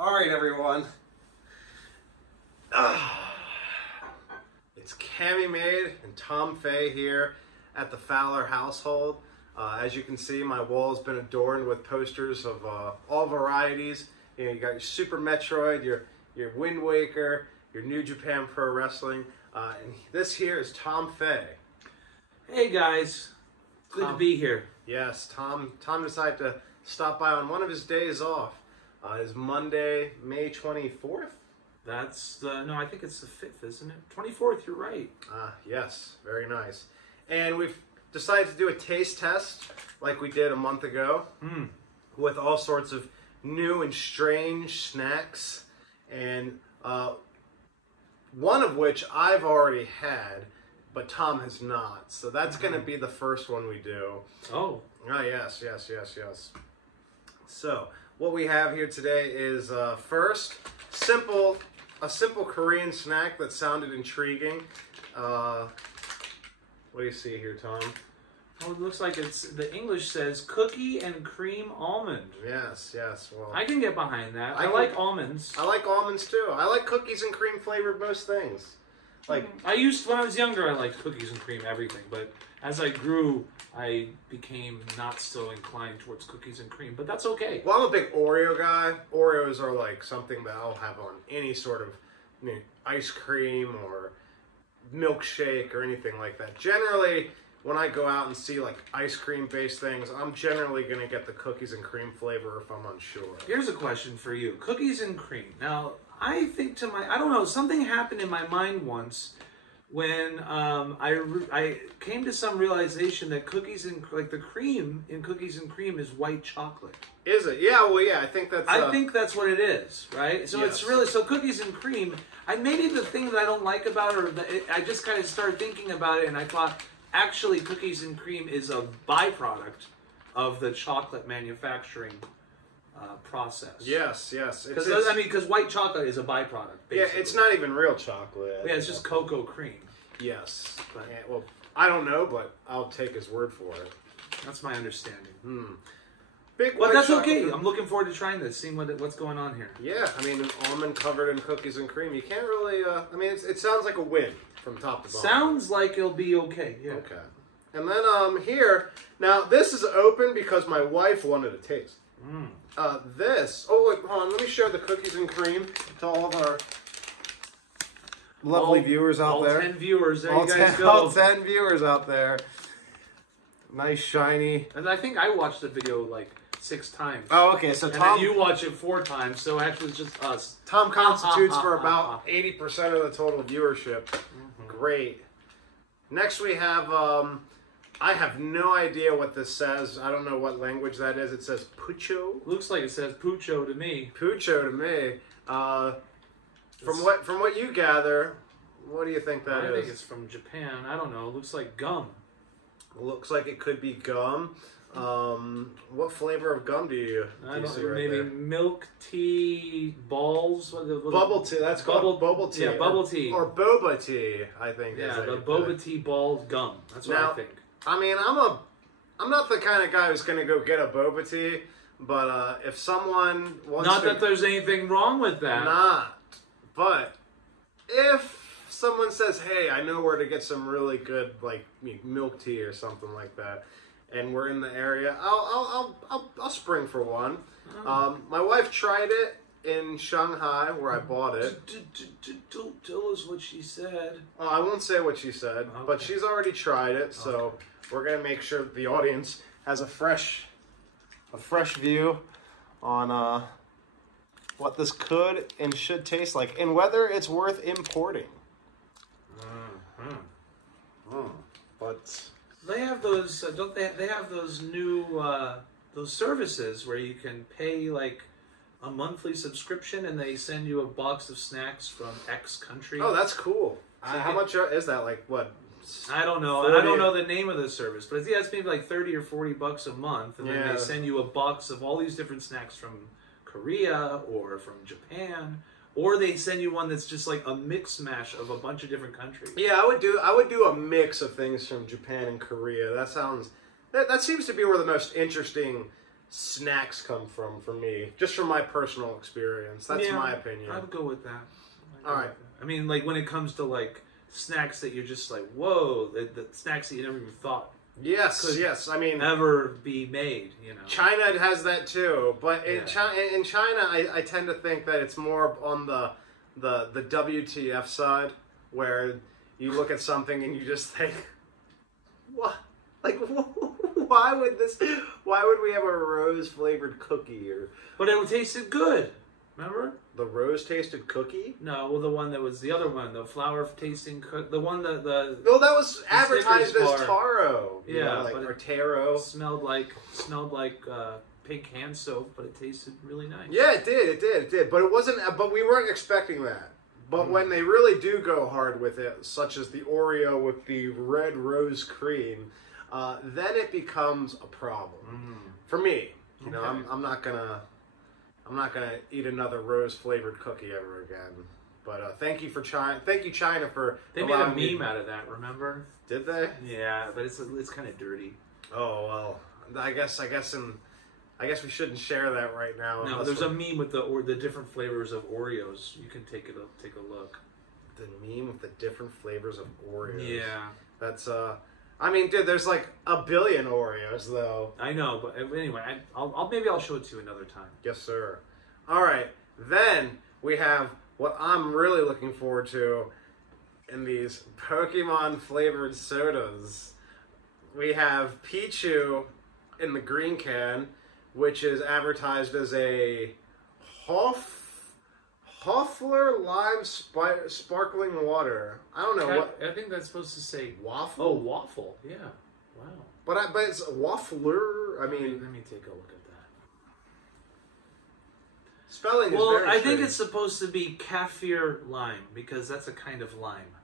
All right, everyone. It's Cammymade and Tom Fay here at the Fowler household. As you can see, my wall's been adorned with posters of all varieties. You know, you got your Super Metroid, your Wind Waker, your New Japan Pro Wrestling, and this here is Tom Fay. Hey guys, good to be here. Yes, Tom decided to stop by on one of his days off. It's Monday, May 24th. No, I think it's the 5th, isn't it? 24th, you're right. Yes, very nice. And we've decided to do a taste test like we did a month ago with all sorts of new and strange snacks, and one of which I've already had, but Tom has not. So that's going to be the first one we do. Oh. Yes. So what we have here today is first, a simple Korean snack that sounded intriguing. What do you see here, Tom? Oh, it looks like the English says cookie and cream almond. Yes. Well, I can get behind that. I like almonds. I like almonds too. I like cookies and cream flavored most things. Like when I was younger, I liked cookies and cream everything, but as I grew, I became not so inclined towards cookies and cream, but that's okay. Well, I'm a big Oreo guy. Oreos are like something that I'll have on any sort of ice cream or milkshake or anything like that. Generally, when I go out and see like ice cream based things, I'm generally going to get the cookies and cream flavor if I'm unsure. Here's a question for you. Cookies and cream. Now, I think I don't know, something happened in my mind once when I came to some realization that the cream in cookies and cream is white chocolate. Is it? Yeah, well, yeah, I think that's what it is, right? So yes. So cookies and cream, maybe the thing that I don't like about it, I just kind of started thinking about it and I thought, actually cookies and cream is a byproduct of the chocolate manufacturing process. Yes. Because white chocolate is a byproduct. Basically. Yeah, it's not even real chocolate. Yeah, it's just cocoa cream. Yes. Well, I don't know, but I'll take his word for it. That's my understanding. But that's okay. I'm looking forward to trying this, seeing what's going on here. Yeah, I mean, an almond covered in cookies and cream. You can't really. It sounds like a win from top to bottom. Sounds like it'll be okay. Yeah. Okay. And then here, now this is open because my wife wanted to taste. This. Oh, wait, hold on. Let me show the cookies and cream to all of our lovely viewers out there. All 10 viewers. There you guys go. All 10 viewers out there. Nice, shiny. And I think I watched the video like 6 times. Oh, okay. So Tom, and then you watch it 4 times. So actually, it's just us. Tom constitutes for about 80% of the total viewership. Great. Next, we have. I have no idea what this says. I don't know what language that is. It says pucho. Looks like it says pucho to me. Pucho to me. From what you gather, what do you think that is? I think it's from Japan. I don't know. It looks like gum. Looks like it could be gum. What flavor of gum do you see right maybe there? Milk tea balls. Bubble tea. That's called bubble tea. Yeah, bubble tea. Or boba tea, I think. Yeah, the boba tea balls gum. That's what I think. I mean, I'm not the kind of guy who's going to go get a boba tea, but if someone wants Not that there's anything wrong with that. Not. But if someone says, hey, I know where to get some really good, like, milk tea or something like that, and we're in the area, I'll spring for one. My wife tried it in Shanghai, where I bought it. Don't tell us what she said. I won't say what she said, but she's already tried it, so we're going to make sure that the audience has a fresh view on what this could and should taste like, and whether it's worth importing. But they have those, don't they? They have those new those services where you can pay like a monthly subscription and they send you a box of snacks from X country. Oh, that's cool. How much is that? Like what? I don't know. 40? I don't know the name of the service, but it's maybe like $30 or $40 a month, and then they send you a box of all these different snacks from Korea or from Japan, or they send you one that's just like a mix mash of a bunch of different countries. Yeah, I would do a mix of things from Japan and Korea. That seems to be where the most interesting snacks come from for me, just from my personal experience. That's my opinion. I'd go with that. All right. I mean, like when it comes to like snacks that you're just like, whoa, the snacks that you never even thought. Yes. I mean, ever be made. You know, China has that too, but in China, I tend to think that it's more on the WTF side, where you look at something and you just think, what? Like, why would we have a rose flavored cookie? But it tasted good. Remember? The rose tasted cookie? No, well, the one that was the other one, the flower tasting cookie, the one that No, that was advertised as taro. Yeah, like or taro. Smelled like pink hand soap, but it tasted really nice. Yeah, it did. But it wasn't. But we weren't expecting that. But when they really do go hard with it, such as the Oreo with the red rose cream, then it becomes a problem for me. You know, I'm not gonna eat another rose flavored cookie ever again. But thank you for China. Thank you, China, for they made a meme out of that. Remember? Did they? Yeah, but it's kind of dirty. Oh well, I guess we shouldn't share that right now. No, there's a meme with the different flavors of Oreos. You can take a look. The meme with the different flavors of Oreos. Yeah, that's I mean, dude, there's like a billion Oreos though. I know, but anyway, maybe I'll show it to you another time. Yes, sir. All right, then we have what I'm really looking forward to in these Pokemon flavored sodas. We have Pichu in the green can, which is advertised as a Hoffler Lime Sparkling Water. I don't know what. I think that's supposed to say waffle. Oh, waffle. Yeah. Wow. But it's waffler. I mean, let me take a look at that. Spelling is very Well, I think strange. it's supposed to be kaffir lime because that's a kind of lime.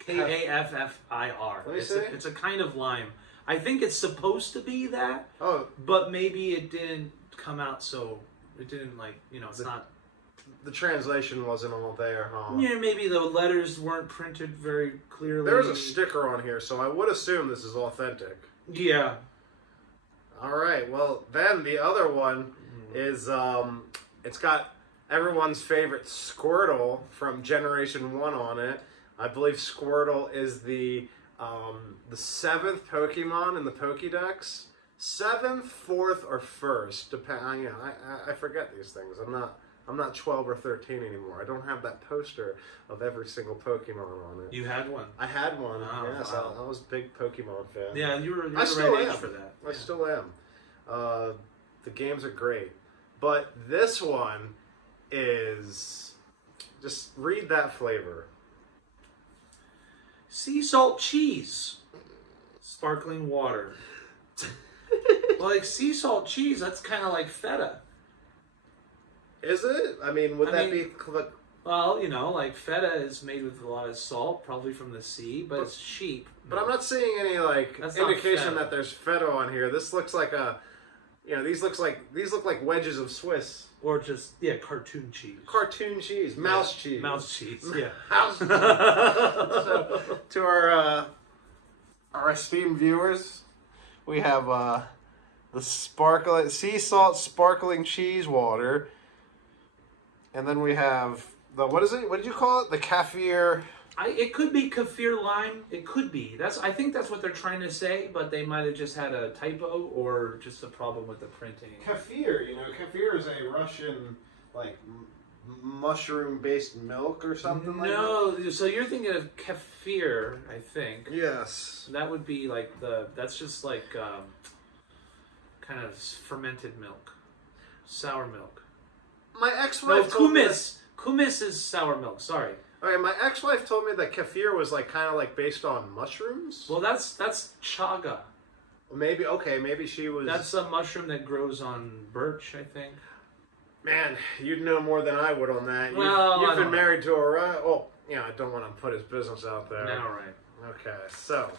Kaffir. Let me see. It's a kind of lime. I think it's supposed to be that. Oh, but maybe it didn't come out, so it didn't it's not. The translation wasn't all there, huh? Yeah, maybe the letters weren't printed very clearly. There's a sticker on here, so I would assume this is authentic. Yeah. All right. Well, then the other one is it's got everyone's favorite Squirtle from Generation 1 on it. I believe Squirtle is the 7th Pokemon in the Pokédex. 7th, 4th, or 1st. I forget these things. I'm not 12 or 13 anymore. I don't have that poster of every single Pokemon on it. You had one? I had one. Oh, yes, wow. I was a big Pokemon fan. Yeah, you were the I still right am. age for that. I still am. The games are great. But this one is... Just read that flavor. Sea salt cheese. Sparkling water. Well, like sea salt cheese, that's kind of like feta. Is it? I mean, would that be... Well, like feta is made with a lot of salt, probably from the sea, but it's cheap. But I'm not seeing any, indication that there's feta on here. This looks like a... these look like wedges of Swiss. Or just, cartoon cheese. Cartoon cheese. Mouse cheese. Mouse cheese, yeah. Mouse cheese. So, to our esteemed viewers, we have the sea salt sparkling cheese water. And then we have the, what is it? What did you call it? The kaffir. It could be kaffir lime. It could be. I think that's what they're trying to say, but they might have just had a typo or just a problem with the printing. Kaffir, kaffir is a Russian, mushroom-based milk or something like that? No, so you're thinking of kefir, I think. Yes. That would be that's just kind of fermented milk. Sour milk. My ex-wife told me Kumis is sour milk, sorry. Okay, my ex-wife told me that kefir was kind of based on mushrooms. Well, that's chaga. Maybe she was... That's a mushroom that grows on birch, I think. Man, you'd know more than I would on that. Well, you've been married to a... I don't want to put his business out there. No, right. Okay, so...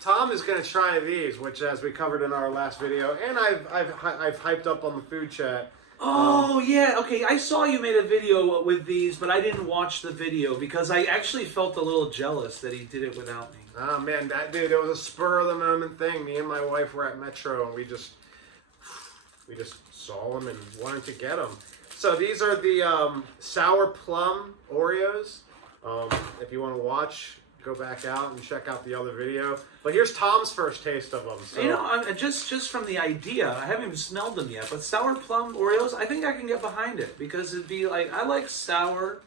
Tom is going to try these, which, as we covered in our last video, and I've hyped up on the food chat. Oh, yeah. Okay, I saw you made a video with these, but I didn't watch the video because I actually felt a little jealous that he did it without me. Oh, man, dude, it was a spur-of-the-moment thing. Me and my wife were at Metro, and we just we just saw them and wanted to get them. So these are the sour plum Oreos. If you want to watch, go back out and check out the other video. But here's Tom's first taste of them. So. You know, just from the idea, I haven't even smelled them yet, but sour plum Oreos, I think I can get behind it because it'd be like, I like sour.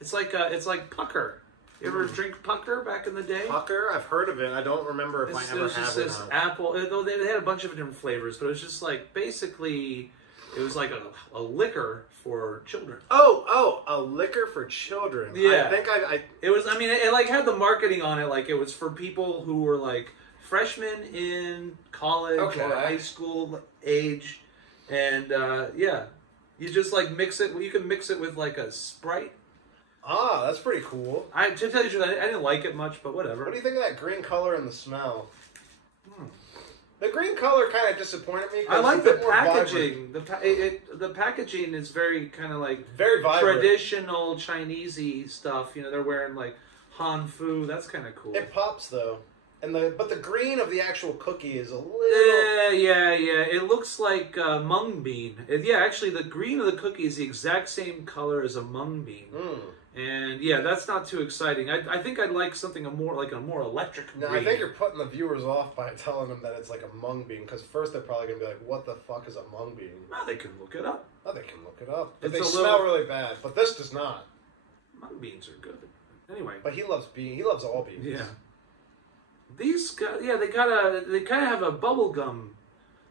It's like pucker. You ever drink pucker back in the day? Pucker? I've heard of it. I don't remember if I ever have it. This apple, though they had a bunch of different flavors, but it was just like, basically, it was like a liquor for children. Oh, a liquor for children. Yeah. I think it was, I mean, it like had the marketing on it, like it was for people who were like freshmen in college or high school age. And, yeah, you just like mix it, you can mix it with like a Sprite. Ah, that's pretty cool. To tell you the truth, I didn't like it much, but whatever. What do you think of that green color and the smell? The green color kind of disappointed me. I like the packaging. The packaging is very kind of like very vibrant. Traditional Chinesey stuff. You know, they're wearing like Han Fu. That's kind of cool. It pops though, and but the green of the actual cookie is a little. Yeah. It looks like mung bean. Actually, the green of the cookie is the exact same color as a mung bean. And yeah, that's not too exciting. I think I'd like something a more electric green. No, I think you're putting the viewers off by telling them that it's like a mung bean, because first they're probably gonna be like, "What the fuck is a mung bean?" Well, they can look it up. Oh, they can look it up. But they smell really bad. But this does not. Mung beans are good. Anyway. But he loves beans. He loves all beans. Yeah. These guys, they kind of have a bubble gum,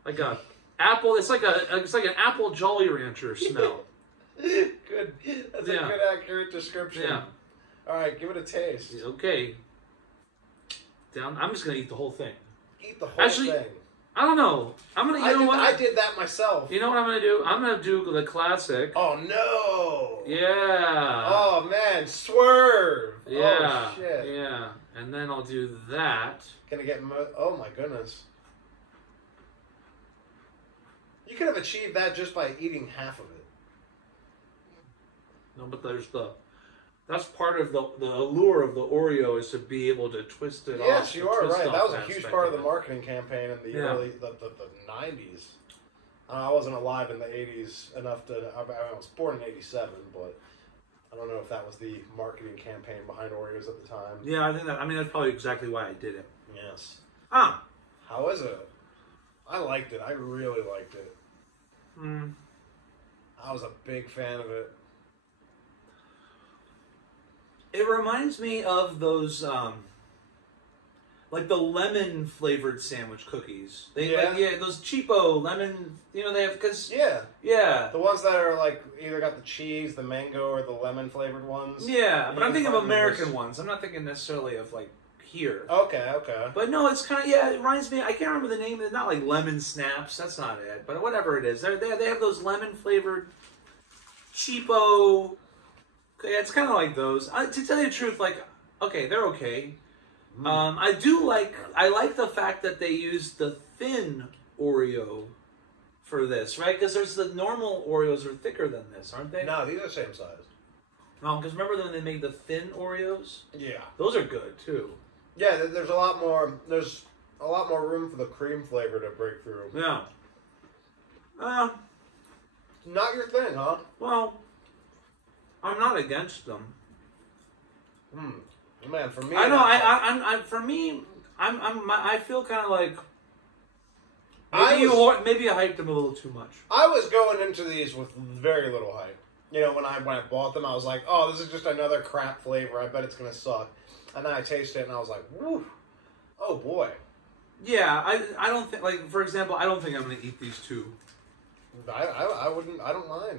like a apple. It's like an apple Jolly Rancher smell. Good. That's a good, accurate description. Yeah. All right, give it a taste. Okay. I'm just gonna eat the whole thing. Eat the whole thing. I don't know. I did that myself. You know what I'm gonna do? I'm gonna do the classic. Oh no. Yeah. Oh man, swerve. Yeah. Oh shit. Yeah. And then I'll do that. Gonna get. Oh my goodness. You could have achieved that just by eating half of it. No, but that's part of the allure of the Oreo is to be able to twist it off. Yes, you are right. That was a huge part of the marketing campaign in the early, the 90s. I wasn't alive in the 80s enough to, I was born in 87, but I don't know if that was the marketing campaign behind Oreos at the time. Yeah, I think that's probably exactly why I did it. Yes. How is it? I liked it. I really liked it. I was a big fan of it. It reminds me of those, like the lemon flavored sandwich cookies. Those cheapo lemon. You know they have the ones that are like either got the cheese, the mango, or the lemon flavored ones. Yeah, but I'm thinking of American ones. I'm not thinking necessarily of like here. Okay. But no, it's kind of it reminds me. I can't remember the name. It's not like lemon snaps. That's not it. But whatever it is, they have those lemon flavored cheapo. Yeah, it's kind of like those. To tell you the truth, like, okay, they're okay. I like the fact that they used the thin Oreo for this, right? Because there's the normal Oreos are thicker than this, aren't they? No, these are the same size. Because remember when they made the thin Oreos? Yeah. Those are good, too. Yeah, there's a lot more room for the cream flavor to break through. Yeah. Not your thing, huh? Well, I'm not against them. Man, for me, I know. For me, I feel kind of like maybe I hyped them a little too much. I was going into these with very little hype. You know, when I bought them, I was like, "Oh, this is just another crap flavor. I bet it's gonna suck." And then I tasted it, and I was like, "Woo, oh boy." Yeah, I don't think, like, for example, I don't think I'm gonna eat these two. I wouldn't. I don't mind.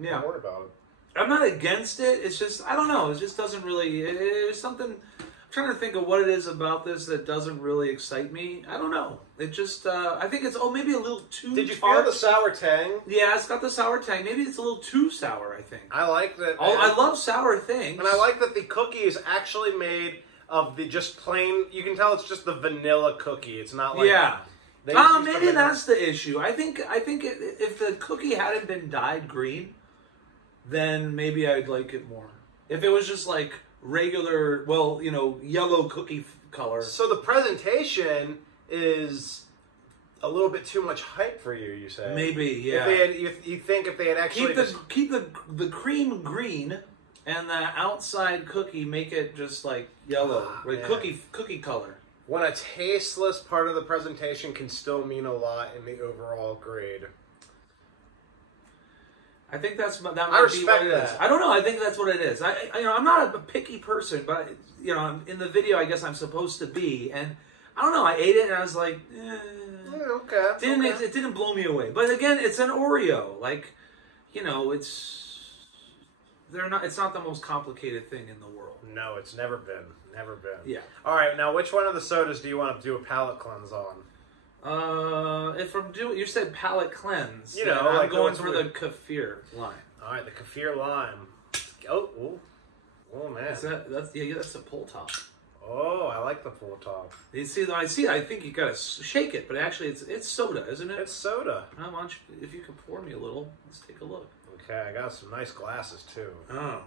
Yeah. Don't worry about it. I'm not against it. It's just, I don't know. It just doesn't really, it's something, I'm trying to think of what it is about this that doesn't really excite me. I don't know. It just, I think it's, maybe a little too Did you tart. feel the sour tang? Yeah, it's got the sour tang. Maybe it's a little too sour, I think. I like that. I love sour things. And I like that the cookie is actually made of the just plain, you can tell it's just the vanilla cookie. It's not like... Yeah. Maybe that's the issue. I think if the cookie hadn't been dyed green, then maybe I'd like it more. If it was just like regular, yellow cookie color. So the presentation is a little bit too much hype for you. You say maybe, yeah. If they had, you think if they had actually keep the cream green and the outside cookie, make it just like yellow, like cookie color. When a tasteless part of the presentation can still mean a lot in the overall grade. I think that might be what it is. I don't know. I think that's what it is. I'm not a picky person, but in the video, I guess I'm supposed to be. And I don't know. I ate it and I was like, okay. It didn't blow me away. But again, it's an Oreo. Like, it's not the most complicated thing in the world. No, it's never been. Never been. Yeah. All right. Now, which one of the sodas do you want to do a palate cleanse on? If I'm doing, you said palate cleanse. I'm like going for the kaffir lime. All right, the kaffir lime. Oh man. That's a pull top. Oh, I like the pull top. You see, I think you gotta shake it, but actually, it's soda, isn't it? It's soda. How much? If you could pour me a little, let's take a look. Okay, I got some nice glasses too. Oh.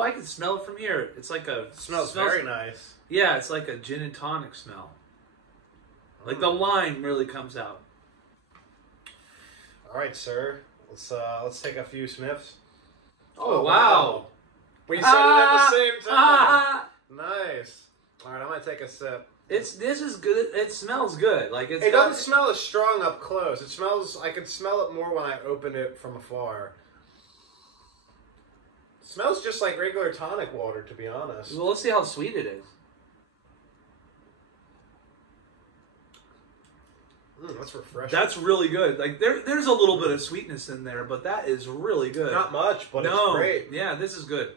I can smell it from here. It's like smells very nice. Yeah, it's like a gin and tonic smell. Like the lime really comes out. All right, sir. Let's take a few sniffs. Oh wow! We said it at the same time. Nice. All right, I'm gonna take a sip. This is good. It smells good. Like it doesn't smell as strong up close. It smells. I can smell it more when I open it from afar. It smells just like regular tonic water, to be honest. Well, let's see how sweet it is. That's refreshing. That's really good. Like there's a little bit of sweetness in there, but that is really good. Not much, but it's great. Yeah, this is good.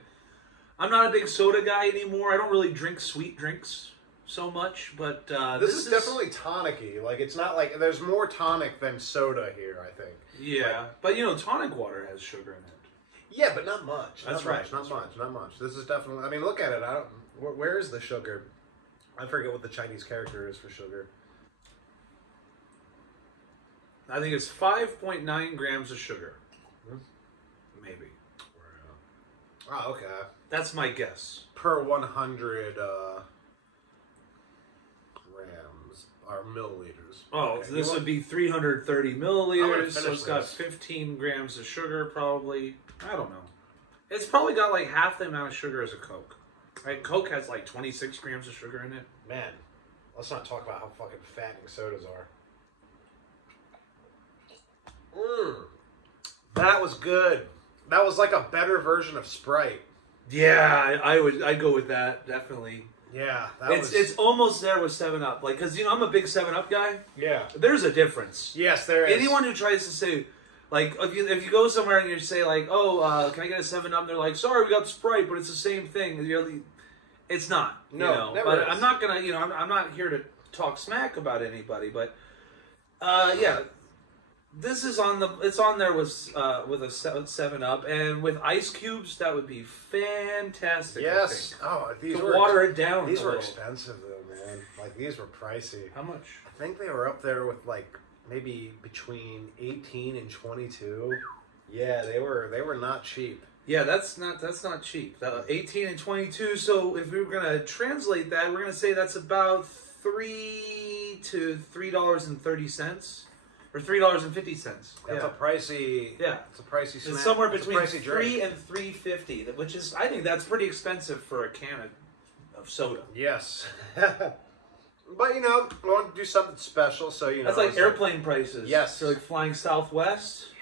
I'm not a big soda guy anymore. I don't really drink sweet drinks so much, but this is definitely tonic-y. Like it's not like there's more tonic than soda here, I think. Yeah, but tonic water has sugar in it. Yeah, but not much. That's right. Not much. This is definitely. I mean, look at it. Where is the sugar? I forget what the Chinese character is for sugar. I think it's 5.9 grams of sugar. Maybe. Oh, okay. That's my guess. Per 100 grams or milliliters. Oh, okay. So this would be 330 milliliters, so it's got 15 grams of sugar probably. I don't know. It's probably got like half the amount of sugar as a Coke. Right? Coke has like 26 grams of sugar in it. Man, let's not talk about how fucking fattening sodas are. That was good. That was like a better version of Sprite. Yeah, I'd go with that, definitely. Yeah, it's almost there with 7-Up. Like, because I'm a big 7-Up guy. Yeah, there's a difference. Yes, there is. Anyone who tries to say, like, if you go somewhere and you say like, oh, can I get a 7-Up? They're like, sorry, we got Sprite, but it's the same thing. It's not. No, never but is. I'm not gonna. I'm not here to talk smack about anybody, but yeah. This is it's on there with a 7-Up, and with ice cubes, that would be fantastic. Yes. These water it down. These were expensive though, man. Like these were pricey. How much? I think they were up there with like maybe between 18 and 22. Yeah, they were not cheap. Yeah, that's not cheap. 18 and 22. So if we were gonna translate that, we're gonna say that's about $3 to $3.30. Or $3.50. That's a pricey. Yeah, it's a pricey snack. It's somewhere between $3 and $3.50, which is, I think, that's pretty expensive for a can of soda. Yes, but we want to do something special, so that's like airplane prices. Yes, so like flying Southwest. Yep.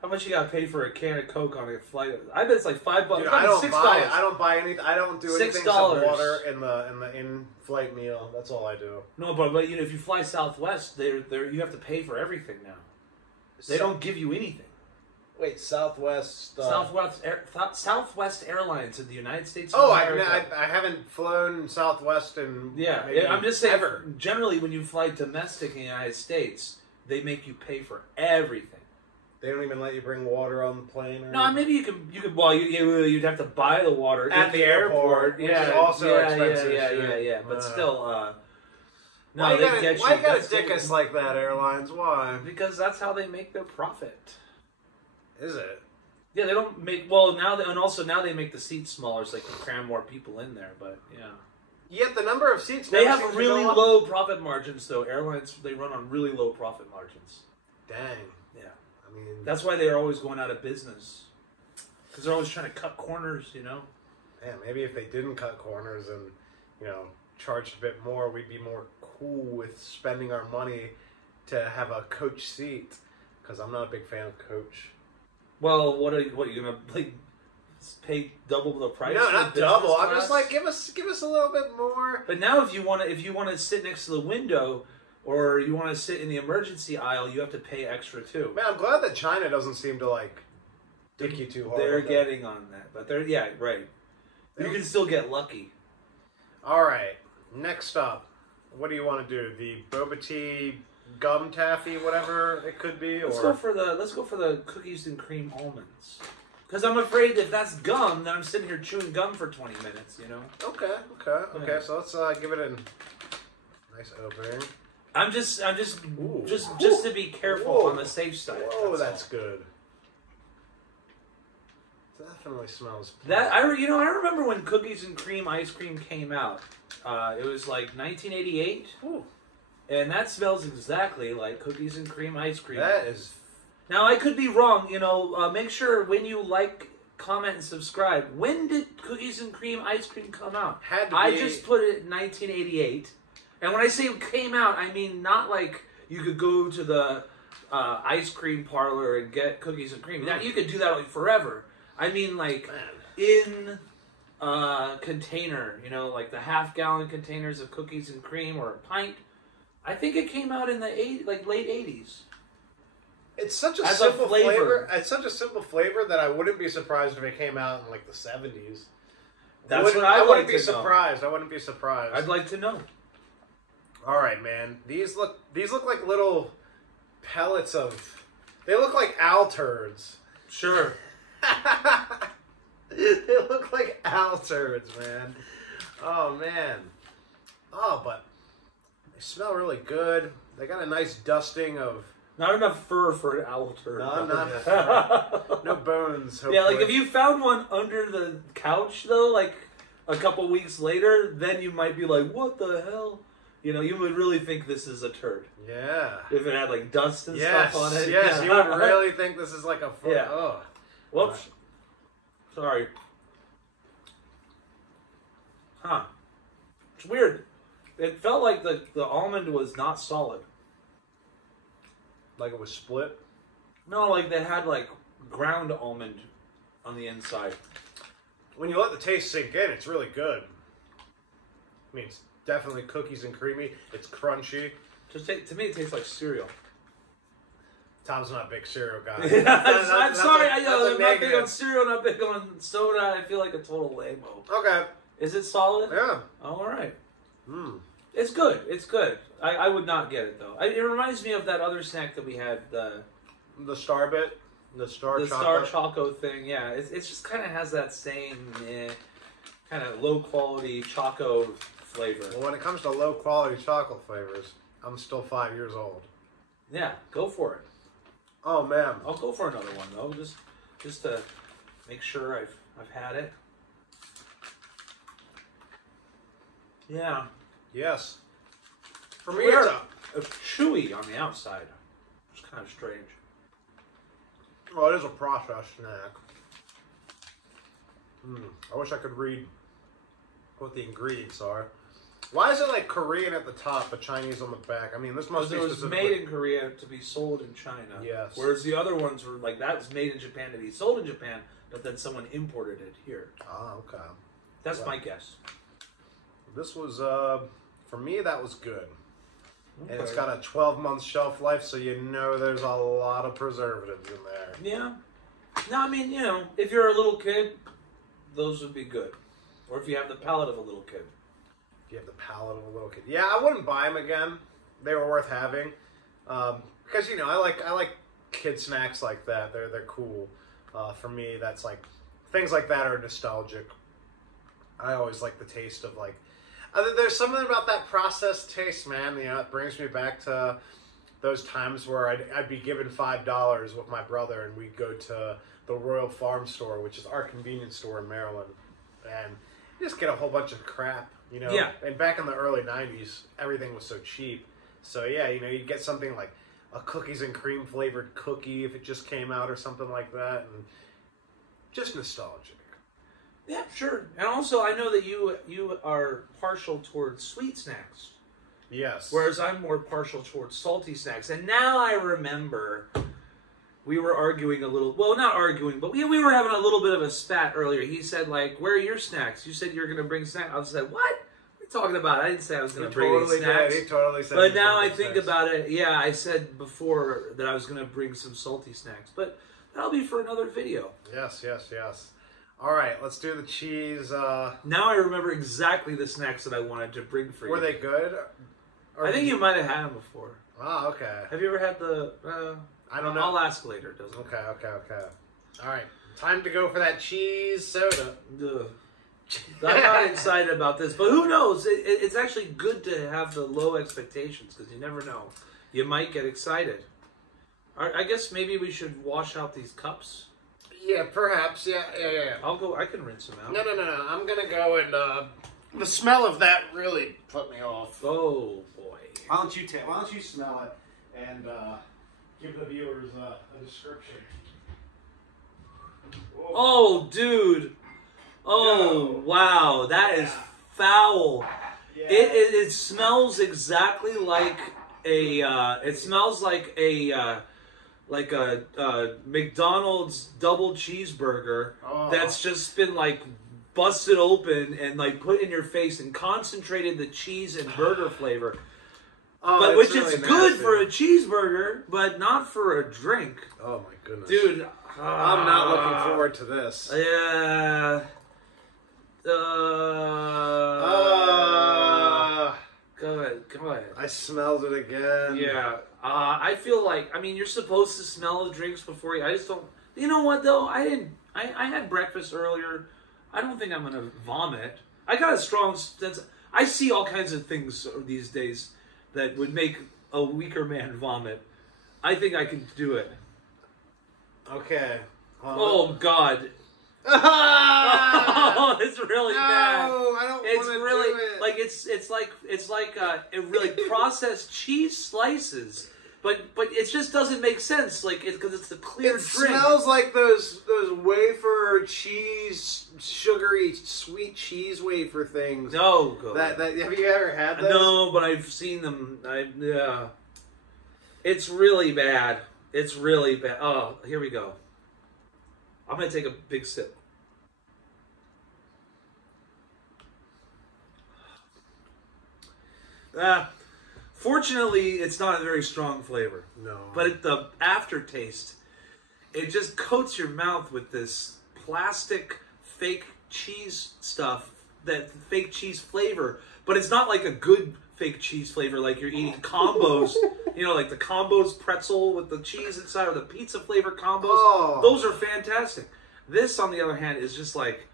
How much you got to pay for a can of Coke on a flight? I bet it's like $5. Dude, I don't buy anything. I don't do anything except water in the in-flight meal. That's all I do. No, but if you fly Southwest, you have to pay for everything now. They don't give you anything. Wait, Southwest Airlines in the United States. I haven't flown Southwest in I'm just saying. Ever. Generally, when you fly domestic in the United States, they make you pay for everything. They don't even let you bring water on the plane? Or no, maybe you could. Well, you'd have to buy the water at the airport, which is also expensive. Yeah. But still, no, why you gotta dick us like that, airlines? Why? Because that's how they make their profit. Is it? Yeah, they don't make now they make the seats smaller so they can cram more people in there. But yeah. Yet the number of seats. They have really low profit margins, though. Airlines, they run on really low profit margins. Dang. Yeah. I mean, that's why they're always going out of business. Because they're always trying to cut corners, you know. Yeah, maybe if they didn't cut corners and, you know, charged a bit more, we'd be more cool with spending our money to have a coach seat. Because I'm not a big fan of coach. Well, what are you gonna like? Pay double the price? No, not double. I'm just like, give us a little bit more. But now, if you want to sit next to the window, or you want to sit in the emergency aisle, you have to pay extra too. Man, I'm glad that China doesn't seem to like dick you too hard. They're getting on that, but they're right. You can still get lucky. All right, next up, what do you want to do? The boba tea gum taffy, whatever it could be. Let's go for the cookies and cream almonds. Because I'm afraid if that's gum, then I'm sitting here chewing gum for 20 minutes, you know? Okay. Yeah. So let's give it a nice opening. I'm just to be careful on the safe side. Whoa, that's good. Definitely smells. I remember when cookies and cream ice cream came out. It was like 1988. Ooh. And that smells exactly like cookies and cream ice cream. That is. Now, I could be wrong, make sure when you like, comment, and subscribe. When did cookies and cream ice cream come out? I just put it in 1988. And when I say it came out, I mean not like you could go to the ice cream parlor and get cookies and cream. Now, you could do that like forever. I mean like in a container, like the half-gallon containers of cookies and cream or a pint. I think it came out in the late 80s. It's such a simple flavor. It's such a simple flavor that I wouldn't be surprised if it came out in like the 70s. That's what I wouldn't be surprised. I wouldn't be surprised. I'd like to know. All right, man. These look like little pellets of. They look like owl turds. Sure. They look like owl turds, man. Oh man. Oh, but they smell really good. They got a nice dusting of. Not enough fur for an owl turd. No, not enough fur. No bones, hopefully. Yeah, like if you found one under the couch, though, like a couple weeks later, then you might be like, what the hell? You would really think this is a turd. Yeah. If it had like dust and stuff on it. Yes, you would really think this is like a foot. Yeah. Oh. Whoops. Sorry. Huh. It's weird. It felt like the almond was not solid. Like it was split? No, like they had like ground almond on the inside. When you let the taste sink in, it's really good. I mean, it's definitely cookies and creamy. It's crunchy. To me, it tastes like cereal. Tom's not a big cereal guy. I'm sorry. I'm not big on cereal, not big on soda. I feel like a total lame-o. Okay. Is it solid? Yeah. Oh, all right. It's good. It's good. I would not get it, though. It reminds me of that other snack that we had, the Star Bit? The Star Choco thing, yeah. It just kind of has that same kind of low-quality Choco flavor. Well, when it comes to low-quality chocolate flavors, I'm still 5 years old. Yeah, go for it. Oh, man. I'll go for another one, though, just to make sure I've had it. Yeah. Yes. For me, it's chewy on the outside. It's kind of strange. Well, it is a processed snack. I wish I could read what the ingredients are. Why is it like Korean at the top but Chinese on the back? I mean, this must be specifically... It was made in Korea to be sold in China. Yes. Whereas the other ones were like, that was made in Japan to be sold in Japan, but then someone imported it here. Ah, okay. That's my guess. This was, for me, that was good. Okay. And it's got a 12-month shelf life, so there's a lot of preservatives in there. Yeah. No, I mean, if you're a little kid, those would be good. Or if you have the palate of a little kid. If you have the palate of a little kid. Yeah, I wouldn't buy them again. They were worth having. Because, I like kid snacks like that. They're cool. For me, that's like, things like that are nostalgic. I always like the taste of like, there's something about that processed taste, man. It brings me back to those times where I'd be given $5 with my brother, and we'd go to the Royal Farm Store, which is our convenience store in Maryland, and you just get a whole bunch of crap. You know, Yeah. and back in the early 90s, everything was so cheap. So yeah, you know, you'd get something like a cookies and cream flavored cookie if it just came out or something like that, and just nostalgic. Yeah, sure. And also, I know that you are partial towards sweet snacks. Yes. Whereas I'm more partial towards salty snacks. And now I remember we were arguing a little. Well, not arguing, but we were having a little bit of a spat earlier. He said, like, where are your snacks? You said you were going to bring snacks. I said, what? What are you talking about? I didn't say I was going to bring any snacks. He totally said. But now I think about it. Yeah, I said before that I was going to bring some salty snacks. But that'll be for another video. Yes, yes, yes. All right, let's do the cheese. Now I remember exactly the snacks that I wanted to bring for you. Were they good? I think you might have had them before. Oh, okay. Have you ever had the... I don't know. I'll ask later, doesn't it? Okay. All right, time to go for that cheese soda. Ugh. I'm not excited about this, but who knows? It's actually good to have the low expectations, because you never know. You might get excited. I guess maybe we should wash out these cups. Yeah, perhaps. Yeah. I'll go. I can rinse them out. No. I'm gonna go and the smell of that really put me off. Oh boy. Why don't you smell it and give the viewers a description? Whoa. Oh, dude. Oh, no. Wow. That is foul. Yeah. It smells exactly like a. It smells like a McDonald's double cheeseburger that's just been like busted open and like put in your face and concentrated the cheese and burger flavor. But which really is good for a cheeseburger, but not for a drink. Oh my goodness, dude! I'm not looking forward to this. Yeah. Go ahead. I smelled it again. Yeah. I feel like, I mean, you're supposed to smell the drinks before you. I just don't. You know what though? I had breakfast earlier. I don't think I'm gonna vomit. I got a strong sense. I see all kinds of things these days that would make a weaker man vomit. I think I can do it. Okay. Oh God. Oh, it's really bad. No, I don't want to really do it. Like it's like it really processed cheese slices, but it just doesn't make sense. Like it's because it's the clear drink. It smells like those wafer cheese, sugary sweet cheese wafer things. No, God. That have you ever had those? No, but I've seen them. Yeah, it's really bad. It's really bad. Oh, here we go. I'm going to take a big sip. Fortunately, it's not a very strong flavor. No. But the aftertaste, it just coats your mouth with this plastic fake cheese stuff, that fake cheese flavor. But it's not like a good fake cheese flavor like you're eating combos. You know, like the combos pretzel with the cheese inside, or the pizza flavor combos. Oh. Those are fantastic. This, on the other hand, is just like,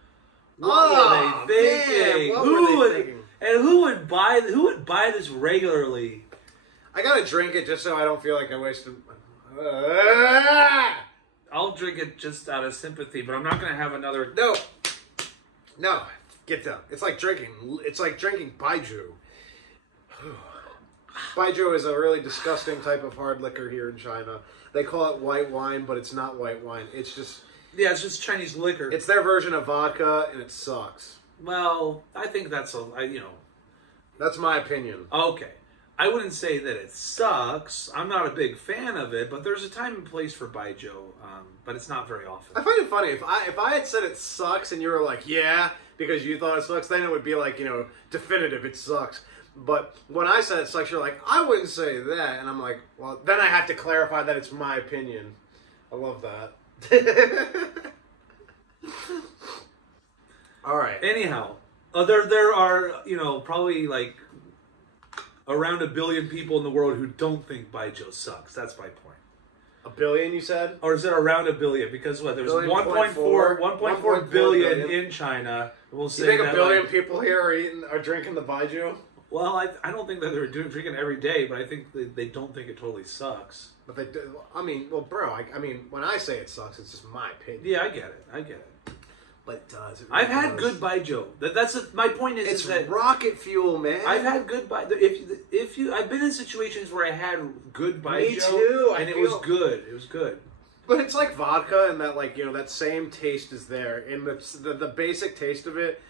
what were they thinking? Man, who would thinking? And who would buy this regularly? I gotta drink it just so I don't feel like I wasted. I'll drink it just out of sympathy, but I'm not gonna have another. No, get down. It's like drinking baijiu. Baijiu is a really disgusting type of hard liquor here in China. They call it white wine, but it's not white wine. It's just it's Chinese liquor. It's their version of vodka, and it sucks. Well, I think that's that's my opinion. Okay, I wouldn't say that it sucks. I'm not a big fan of it, but there's a time and place for baijiu, but it's not very often. I find it funny if I had said it sucks and you were like, yeah, because you thought it sucks, then it would be like, definitive, it sucks. But when I said it sucks, you're like, I wouldn't say that. And I'm like, well, then I have to clarify that it's my opinion. I love that. All right. Anyhow, there are, probably like around 1 billion people in the world who don't think baijiu sucks. That's my point. 1 billion, you said? Or is it around 1 billion? Because there's 1.4 billion in China. We'll say you think 1 billion people here are drinking the baijiu? Well, I don't think that they're drinking it every day, but I think they don't think it totally sucks. But they do. I mean, well, bro, when I say it sucks, it's just my opinion. Yeah, I get it. but it does. It really I've had good Baijiu. My point is, it's that rocket fuel, man. I've had good Baijiu. I've been in situations where I had good Baijiu. Me too. And it was good. It was good. But it's like vodka, and that that same taste is there. In the basic taste of it,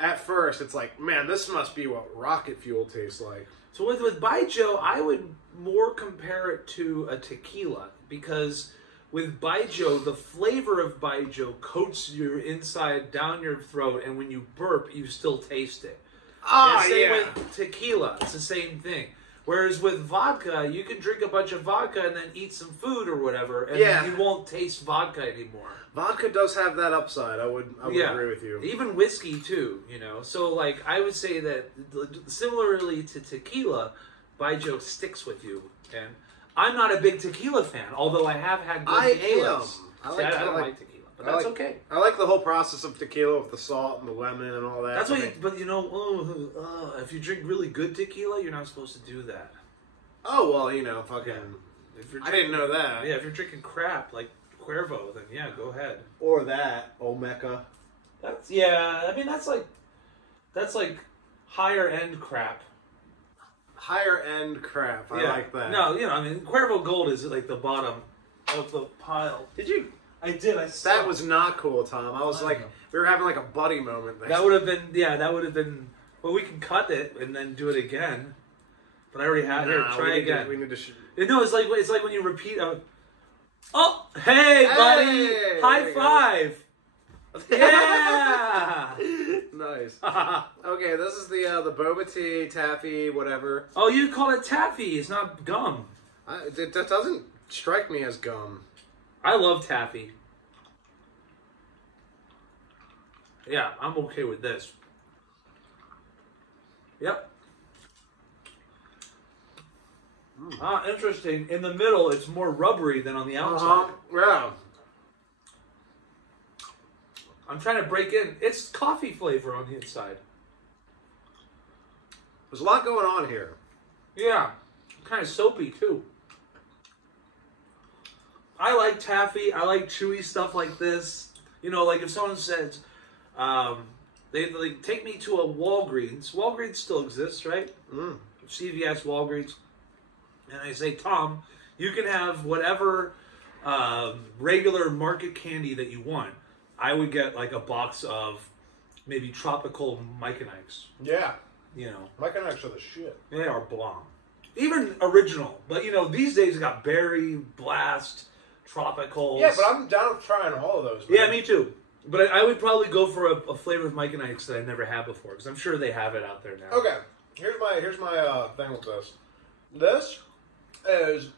at first, it's like, man, this must be what rocket fuel tastes like. So with Baijiu, I would more compare it to a tequila, because with Baijiu, the flavor of Baijiu coats your inside down your throat, and when you burp, you still taste it. Ah, same yeah. with tequila, it's the same thing. Whereas with vodka, you can drink a bunch of vodka and then eat some food or whatever, and you won't taste vodka anymore. Vodka does have that upside. I would agree with you. Even whiskey too, So I would say that similarly to tequila, Baijiu sticks with you. And I'm not a big tequila fan, although I have had good tequilas. I don't like tequila. But that's okay. I like the whole process of tequila with the salt and the lemon and all that. That's what. If you drink really good tequila, you're not supposed to do that. Oh well, fucking. I didn't know that. Yeah, if you're drinking crap like Cuervo, then yeah, go ahead. Or that Olmeca. That's like higher end crap. Higher end crap. I like that. No, Cuervo Gold is like the bottom of the pile. Did you? I did. That was not cool, Tom. I was we were having like a buddy moment there. That would have been. Well, we can cut it and then do it again. But I already had it. Try again. We need to. It's like when you repeat. Oh, hey, buddy! High five! Yeah! Nice. Okay, this is the boba tea, taffy, whatever. Oh, you call it taffy. It's not gum. It doesn't strike me as gum. I love taffy. Yeah, I'm okay with this. Yep. Interesting. In the middle, it's more rubbery than on the outside. Yeah. I'm trying to break in. It's coffee flavor on the inside. There's a lot going on here. Yeah. Kind of soapy, too. I like taffy. I like chewy stuff like this. Like if someone says, they take me to a Walgreens. Walgreens still exists, right? CVS, Walgreens. And I say, Tom, you can have whatever regular market candy that you want. I would get like a box of maybe tropical Mike and Ike's. Yeah. Mike and Ike's are the shit. They are bomb. Even original. But, these days you got berry, blast, tropicals. Yeah, but I'm down with trying all of those. Man. Yeah, me too. But I would probably go for a flavor of Mike and Ike's that I never had before, because I'm sure they have it out there now. Okay, here's my thing with this. This is,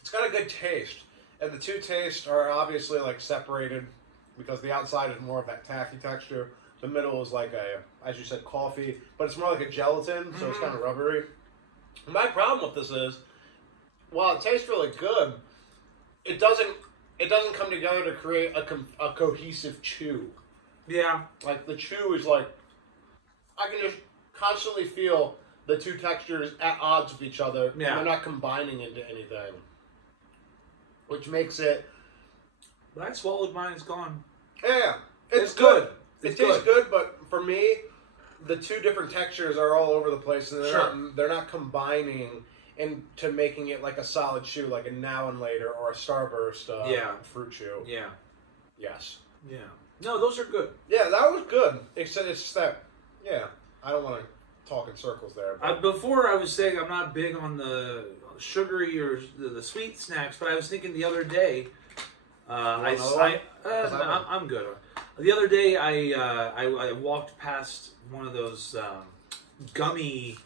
it's got a good taste, and the two tastes are obviously like separated because the outside is more of that taffy texture. The middle is like as you said, coffee, but it's more like a gelatin, so it's kind of rubbery. My problem with this is, while it tastes really good, it doesn't come together to create a cohesive chew. Yeah. Like, the chew is like, I can just constantly feel the two textures at odds with each other. Yeah. And they're not combining into anything. Which makes it... I swallowed mine, it's gone. Yeah. It's good. It tastes good, but for me, the two different textures are all over the place. And they're not combining into making it like a solid chew, like a Now and Later or a Starburst fruit chew. Yeah. Yes. Yeah. No, those are good. Yeah, that was good. It's just that, I don't want to talk in circles there. Before I was saying I'm not big on the sugary or the sweet snacks, but I was thinking the other day, I'm good. The other day I walked past one of those gummy...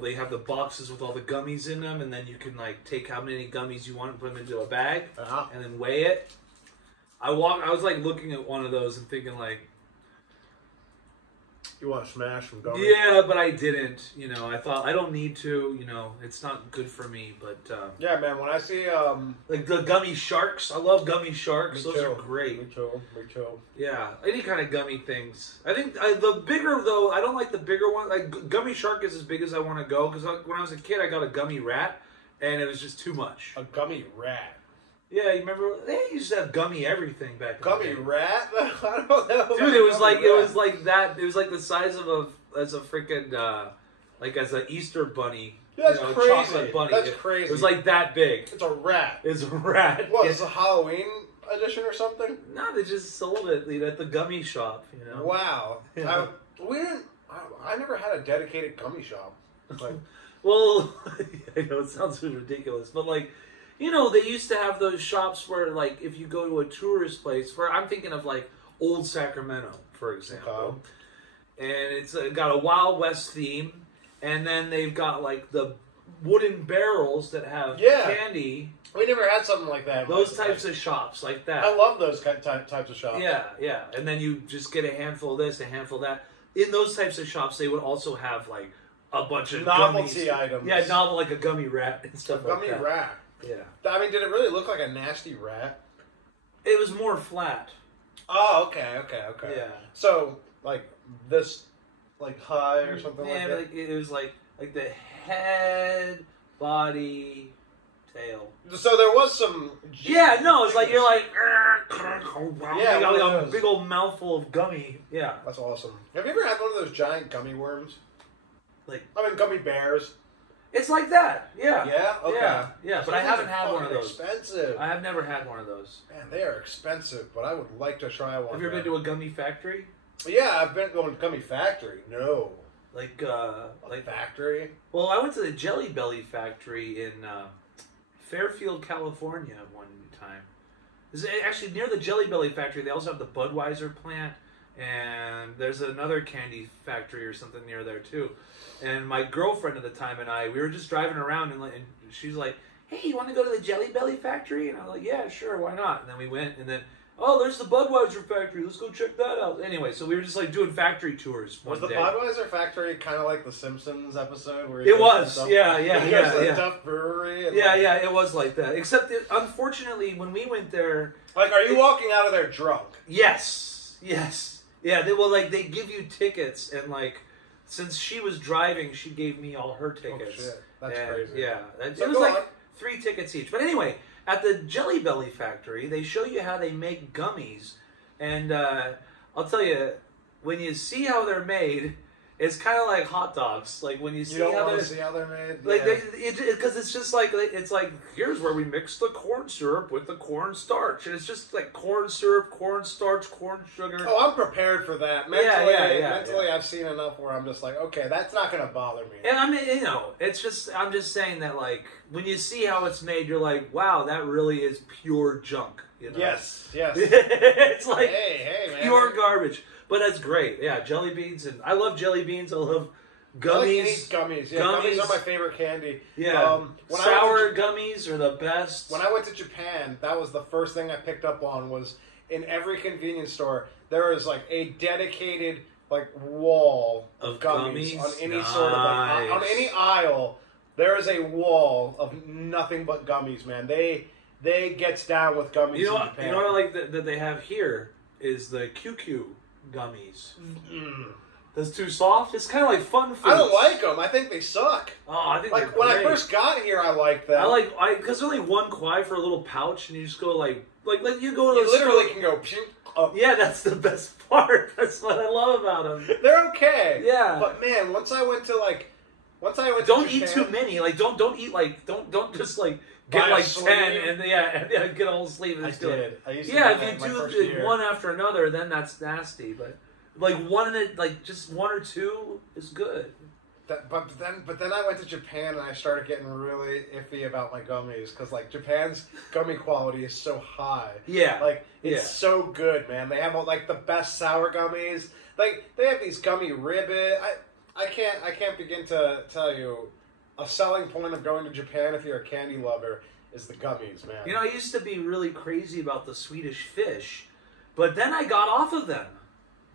they have the boxes with all the gummies in them, and then you can like take how many gummies you want and put them into a bag, and then weigh it. I was like looking at one of those and thinking like, you want to smash some gummies? Yeah, but I didn't. I thought I don't need to. It's not good for me. But yeah, man. When I see like the gummy sharks, I love gummy sharks. Those are great. Me too. Yeah, any kind of gummy things. I think the bigger though, I don't like the bigger one. Like gummy shark is as big as I want to go, because when I was a kid, I got a gummy rat, and it was just too much. A gummy rat. Yeah, you remember they used to have gummy everything back then. Gummy rat? I don't know. Dude, it was like that. It was like the size of a freaking like as an Easter bunny. That's crazy. Chocolate bunny. That's crazy. It was like that big. It's a rat. It's a rat. What? It's a Halloween edition or something? No, they just sold it at the gummy shop. Wow. Yeah. I never had a dedicated gummy shop. Like, well, I know it sounds ridiculous, but like, they used to have those shops where, like, if you go to a tourist place, where I'm thinking of like Old Sacramento, for example, and it's got a Wild West theme, and then they've got like the wooden barrels that have candy. We never had something like that. Those types of shops like that. I love those types of shops. Yeah. And then you just get a handful of this, a handful of that. In those types of shops, they would also have like a bunch of novelty gummies. items. Yeah, like a gummy rat and stuff like that. Gummy rat. Yeah. I mean, did it really look like a nasty rat? It was more flat. Oh, okay. Yeah. So, like this, like high or something like that? Yeah, like, it was like the head, body, tail. So there was some... Yeah, no, it's like you're like... Yeah, like a big old mouthful of gummy. Yeah. That's awesome. Have you ever had one of those giant gummy worms? Gummy bears. It's like that. Yeah. Yeah? Okay. Yeah, but I haven't had one of those. Expensive. I have never had one of those. Man, they are expensive, but I would like to try one. Have you ever been to a gummy factory? Yeah, I've been going to gummy factory. No. Like factory? Well, I went to the Jelly Belly factory in Fairfield, California one time. This is actually near the Jelly Belly factory. They also have the Budweiser plant, and there's another candy factory or something near there too. And my girlfriend at the time and I, we were just driving around, and she's like, "Hey, you want to go to the Jelly Belly factory?" And I was like, "Yeah, sure, why not?" And then we went, and then, "Oh, there's the Budweiser factory. Let's go check that out." Anyway, so we were just like doing factory tours one day. Was the Budweiser factory kind of like the Simpsons episode? Where it was, yeah. Duff Brewery. And yeah, it was like that. Except, unfortunately, when we went there... Like, are you walking out of there drunk? Yes. Yeah, they give you tickets, and like, since she was driving, she gave me all her tickets. Oh, shit. That's crazy. Yeah. It was like 3 tickets each. But anyway, at the Jelly Belly factory, they show you how they make gummies. And I'll tell you, when you see how they're made, it's kind of like hot dogs. Like when you see how they're made, like because it's just like here's where we mix the corn syrup with the cornstarch, and it's just like corn syrup, cornstarch, corn sugar. Oh, I'm prepared for that. Mentally, I've seen enough where I'm just like, okay, that's not going to bother me. And I mean, I'm just saying that, like, when you see how it's made, you're like, wow, that really is pure junk. Yes. It's like hey, man, pure garbage. But that's great. Yeah, jelly beans. And I love jelly beans. I love gummies. I like to eat gummies. Yeah, gummies are my favorite candy. Yeah. Sour gummies are the best. When I went to Japan, that was the first thing I picked up on was in every convenience store, there is like a dedicated like wall of gummies on any sort of on any aisle. There is a wall of nothing but gummies, man. They gets down with gummies in Japan. You know what I like that they have here is the QQ gummies. That's too soft. It's kind of like Fun Foods. I don't like them. I think they suck. Oh, I think like when I first got here, I liked them. Because there's only one kwai for a little pouch, and you just go like you go to you literally can go. Up. Yeah, that's the best part. That's what I love about them. They're okay. Yeah, but man, once I went to don't Japan, eat too many. Like don't eat don't just like. Get like 10 and get a whole sleeve and do it. I used to if you do one after another, then that's nasty. But like just one or two is good. But then I went to Japan and I started getting really iffy about my gummies because like Japan's gummy quality is so high. Yeah, like it's so good, man. They have like the best sour gummies. Like they have these gummy ribbit. I can't begin to tell you. A selling point of going to Japan if you're a candy lover is the gummies, man. I used to be really crazy about the Swedish fish, but then I got off of them.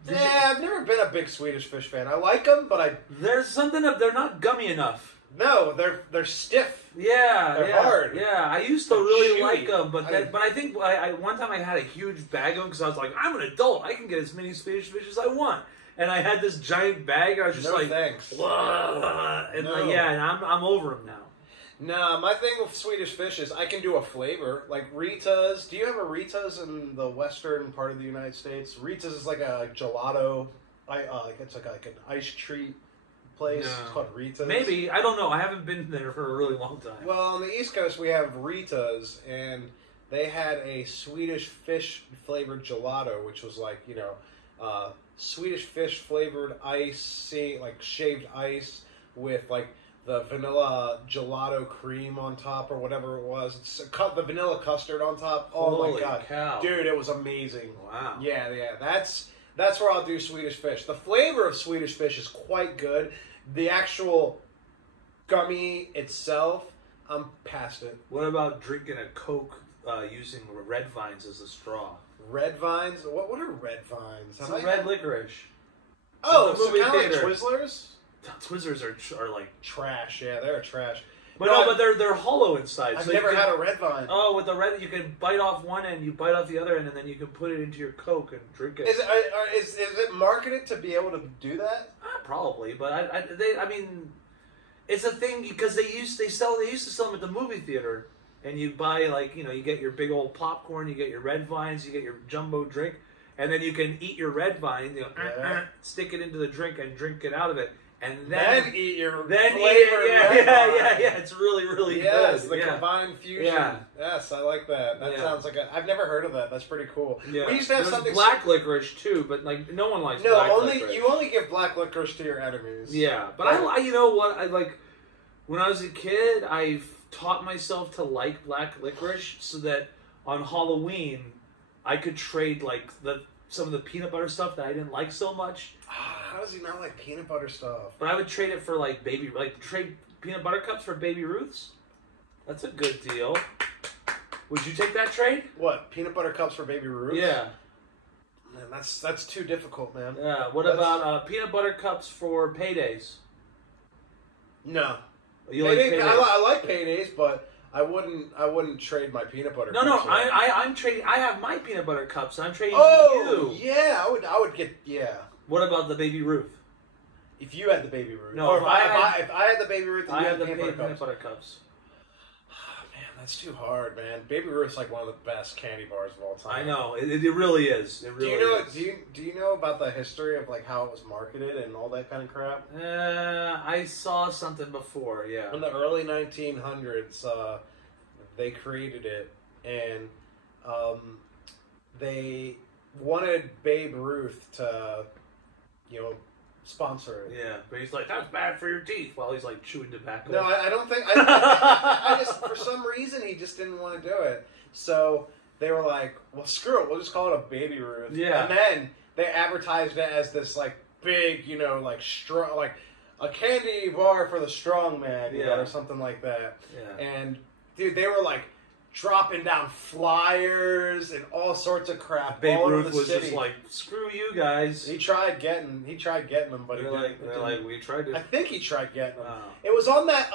I've never been a big Swedish fish fan. I like them, but there's something they're not gummy enough. No, they're stiff. Yeah, they're hard. Yeah, I used to really like them, but I think one time I had a huge bag of them because I was like, I'm an adult, I can get as many Swedish fish as I want. And I had this giant bag, and I was just thanks. and and I'm over them now. Nah, my thing with Swedish Fish is I can do a flavor. Like Rita's. Do you have a Rita's in the western part of the United States? Rita's is like a gelato. It's like an ice treat place. No. It's called Rita's. Maybe. I don't know. I haven't been there for a really long time. Well, on the East Coast, we have Rita's, and they had a Swedish Fish flavored gelato, which was like, Swedish Fish flavored ice, like shaved ice with like the vanilla gelato cream on top or whatever it was. It's the vanilla custard on top. Oh Holy my god, cow. Dude, it was amazing. Wow. Yeah. That's where I'll do Swedish Fish. The flavor of Swedish Fish is quite good. The actual gummy itself, I'm past it. What about drinking a Coke using red vines as a straw? Red vines? What are red vines? Some red licorice. Oh, so kind of like Twizzlers? Twizzlers are like trash. Yeah, they're trash. But but they're hollow inside. I've never had a red vine. Oh, with the red, you can bite off one end, you bite off the other end, and then you can put it into your Coke and drink it. Is it marketed to be able to do that? Probably, but I mean, it's a thing because they used to sell them at the movie theater, and you buy you get your big old popcorn, you get your red vines, you get your jumbo drink, and then you can eat your red vine, stick it into the drink and drink it out of it. And then eat your flavor. Yeah. It's really good. Yes, the combined fusion. Yeah. Yes, I like that. That sounds like I've never heard of that. That's pretty cool. Yeah. We used to have something black licorice too, but no one likes black licorice. You only give black licorice to your enemies. Yeah, but I you know what? I like when I was a kid, I taught myself to like black licorice so that on Halloween I could trade some of the peanut butter stuff that I didn't like so much. How does he not like peanut butter stuff? But I would trade it for trade peanut butter cups for Baby Ruths. That's a good deal. Would you take that trade? What, peanut butter cups for Baby Ruths? Yeah. Man, that's too difficult, man. Yeah. What about peanut butter cups for paydays? No. I like paydays, but I wouldn't trade my peanut butter. No, cups. I'm trading. I have my peanut butter cups. I'm trading to you. Yeah, I would get. What about the Baby Ruth? If you had the Baby Ruth, no. Or if I had the Baby Ruth, I had the peanut butter cups. Oh, man, that's too hard, man. Baby Ruth's like one of the best candy bars of all time. I know it really is. It really is. Do you know about the history of how it was marketed and all that kind of crap? I saw something before. Yeah. In the early 1900s, they created it, and they wanted Babe Ruth to, sponsor it. Yeah, but he's like, that's bad for your teeth, while he's chewing tobacco. No, I don't think. I just, for some reason, he just didn't want to do it. So they were like, well, screw it, we'll just call it a Baby Ruth. Yeah. And then they advertised it as this big, strong, a candy bar for the strong man, or something like that. Yeah. And dude, they were dropping down flyers and all sorts of crap. Babe all Ruth over the was city. just screw you guys. He tried getting them, but we tried to. I think he tried getting them. Oh. It was on that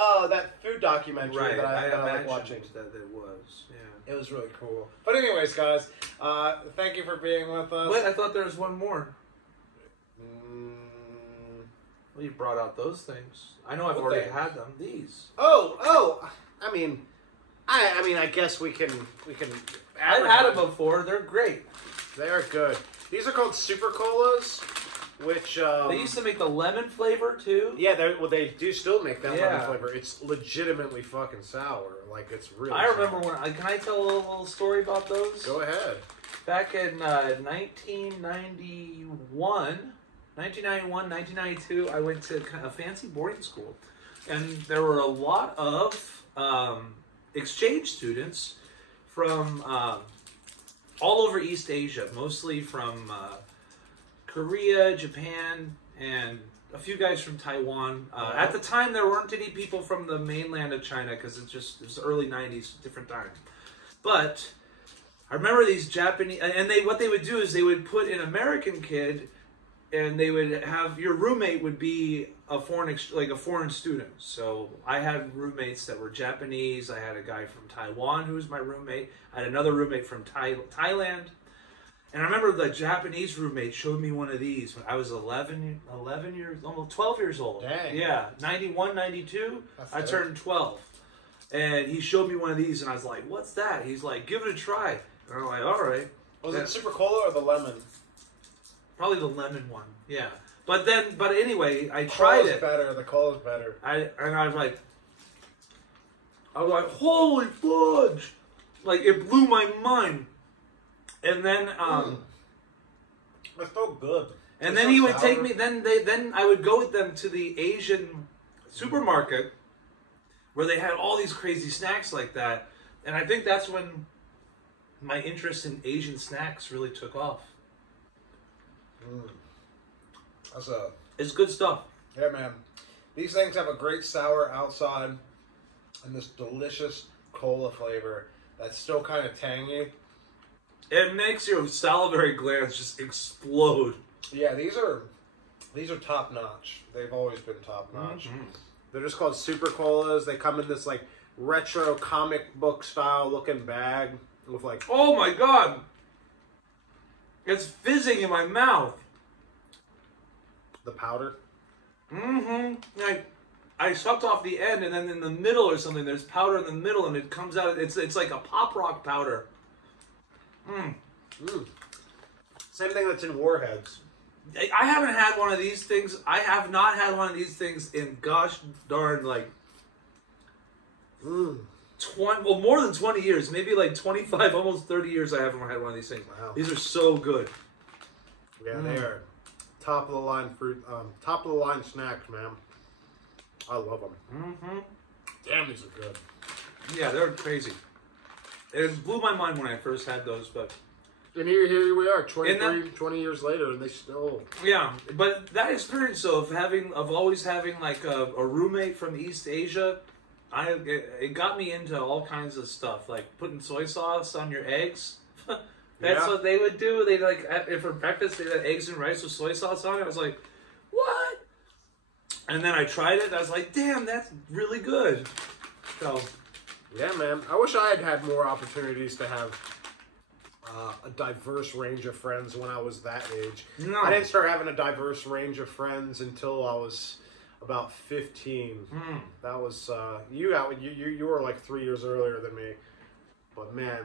food documentary that I like watching. That it was. Yeah. It was really cool. But anyways, guys, thank you for being with us. Wait, I thought there was one more. Well, you brought out those things. I know I've already had them. These. Oh. I guess we can. I've had them before. They're great. They are good. These are called Super Colas, which they used to make the lemon flavor too. Yeah, they do still make that lemon flavor. It's legitimately fucking sour. It's really. I remember when. Can I tell a little story about those? Go ahead. Back in 1992, I went to a fancy boarding school, and there were a lot of exchange students from all over East Asia, mostly from Korea, Japan, and a few guys from Taiwan. At the time, there weren't any people from the mainland of China because it was early 90s, different time. But I remember these Japanese, and what they would do is they would put an American kid, and they would have your roommate would be a foreign student. So I had roommates that were Japanese. I had a guy from Taiwan who was my roommate. I had another roommate from Thailand. And I remember the Japanese roommate showed me one of these when I was 11 years, almost 12 years old. Dang. Yeah, 91, 92, I turned 12. And he showed me one of these, and I was like, "What's that?" He's like, "Give it a try." And I'm like, "All right." Was it Super Cola or the lemon? Probably the lemon one. Yeah. But anyway, I tried it. Better. The cola's better. I was like, holy fudge! Like it blew my mind. And then it's so good. And then he would take me. Then I would go with them to the Asian supermarket where they had all these crazy snacks like that. And I think that's when my interest in Asian snacks really took off. It's good stuff. Yeah, man. These things have a great sour outside and this delicious cola flavor that's still kind of tangy. It makes your salivary glands just explode. Yeah, these are top notch. They've always been top notch. Mm-hmm. They're just called Super Colas. They come in this like retro comic book style looking bag with like. Oh my god! It's fizzing in my mouth. The powder. Mm-hmm. Like I sucked off the end, and then in the middle or something, there's powder in the middle, and it comes out. It's like a pop rock powder. Same thing that's in Warheads. I haven't had one of these things. I have not had one of these things in gosh darn like 20, well, more than 20 years. Maybe like 25, almost 30 years I haven't had one of these things. Wow. These are so good. Yeah, they are top of the line fruit, top of the line snacks, man. I love them. Mm-hmm. Damn, these are good. Yeah, they're crazy. It blew my mind when I first had those, but... And here we are, 20 years later, and they still... Yeah, but that experience, though, of always having, like, a roommate from East Asia, it got me into all kinds of stuff, like putting soy sauce on your eggs. That's what they would do. They like, for breakfast, they had eggs and rice with soy sauce on it. I was like, what? And then I tried it, and I was like, damn, that's really good. So... Yeah, man. I wish I had more opportunities to have a diverse range of friends when I was that age. No. I didn't start having a diverse range of friends until I was about 15. That was you were like 3 years earlier than me. But man,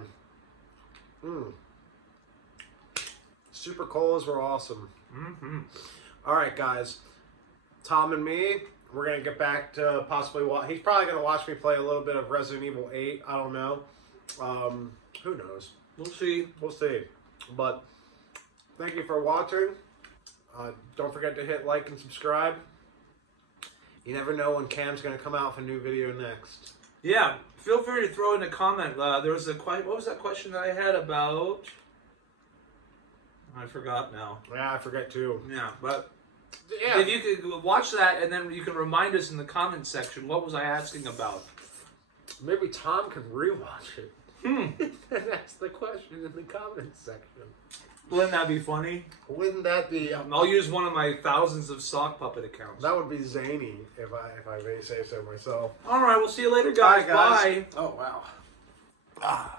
Super Colas were awesome. All right, guys. Tom and me. We're going to get back to possibly he's probably going to watch me play a little bit of Resident Evil 8. I don't know. Who knows? We'll see. We'll see. But thank you for watching. Don't forget to hit like and subscribe. You never know when Cam's going to come out with a new video next. Yeah. Feel free to throw in a comment. There was what was that question that I had about? I forgot now. Yeah, I forget too. Yeah, but... Yeah. If you could watch that, and then you can remind us in the comments section, what was I asking about? Maybe Tom can rewatch it. And ask the question in the comments section. Wouldn't that be funny? Wouldn't that be... I'll use one of my thousands of sock puppet accounts. That would be zany, if I may say so myself. All right, we'll see you later, guys. Bye, guys. Bye. Oh, wow.